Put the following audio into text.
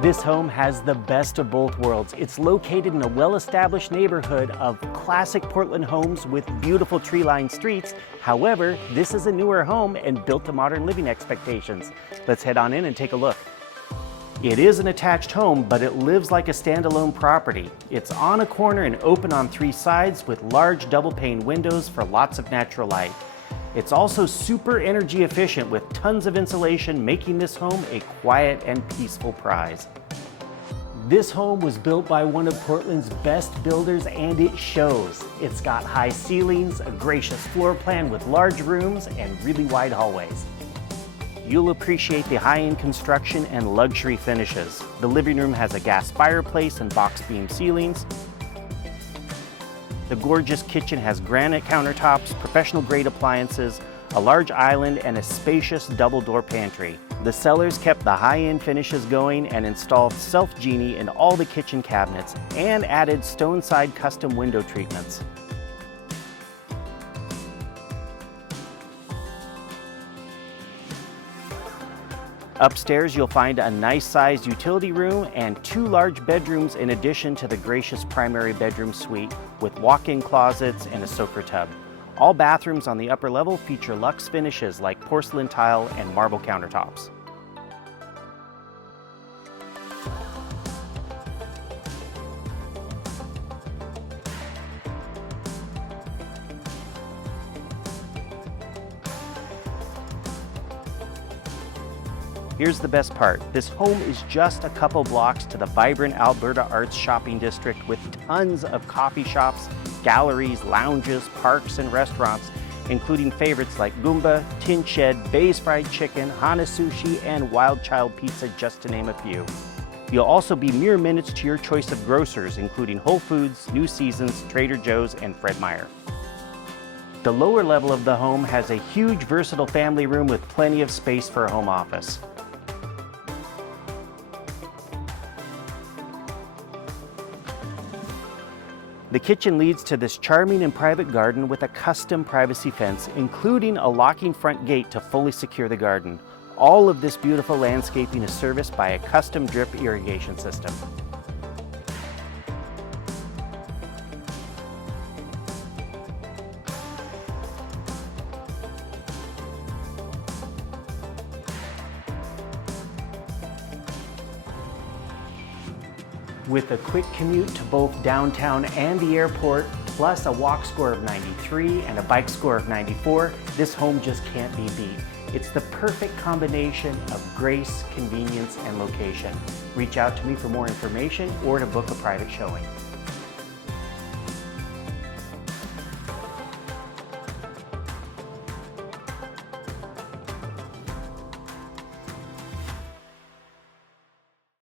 This home has the best of both worlds. It's located in a well-established neighborhood of classic Portland homes with beautiful tree-lined streets. However, this is a newer home and built to modern living expectations. Let's head on in and take a look. It is an attached home, but it lives like a standalone property. It's on a corner and open on 3 sides with large double-pane windows for lots of natural light. It's also super energy efficient with tons of insulation, making this home a quiet and peaceful prize. This home was built by one of Portland's best builders, and it shows. It's got high ceilings, a gracious floor plan with large rooms, and really wide hallways. You'll appreciate the high-end construction and luxury finishes. The living room has a gas fireplace and box beam ceilings. The gorgeous kitchen has granite countertops, professional-grade appliances, a large island, and a spacious double-door pantry. The sellers kept the high-end finishes going and installed self-genie in all the kitchen cabinets and added stone-side custom window treatments. Upstairs, you'll find a nice-sized utility room and 2 large bedrooms in addition to the gracious primary bedroom suite with walk-in closets and a soaker tub. All bathrooms on the upper level feature luxe finishes like porcelain tile and marble countertops. Here's the best part. This home is just a couple blocks to the vibrant Alberta Arts shopping district with tons of coffee shops, galleries, lounges, parks, and restaurants, including favorites like Goomba, Tin Shed, Bay's Fried Chicken, Hana Sushi, and Wild Child Pizza, just to name a few. You'll also be mere minutes to your choice of grocers, including Whole Foods, New Seasons, Trader Joe's, and Fred Meyer. The lower level of the home has a huge versatile family room with plenty of space for a home office. The kitchen leads to this charming and private garden with a custom privacy fence, including a locking front gate to fully secure the garden. All of this beautiful landscaping is serviced by a custom drip irrigation system. With a quick commute to both downtown and the airport, plus a walk score of 93 and a bike score of 94, this home just can't be beat. It's the perfect combination of grace, convenience, and location. Reach out to me for more information or to book a private showing.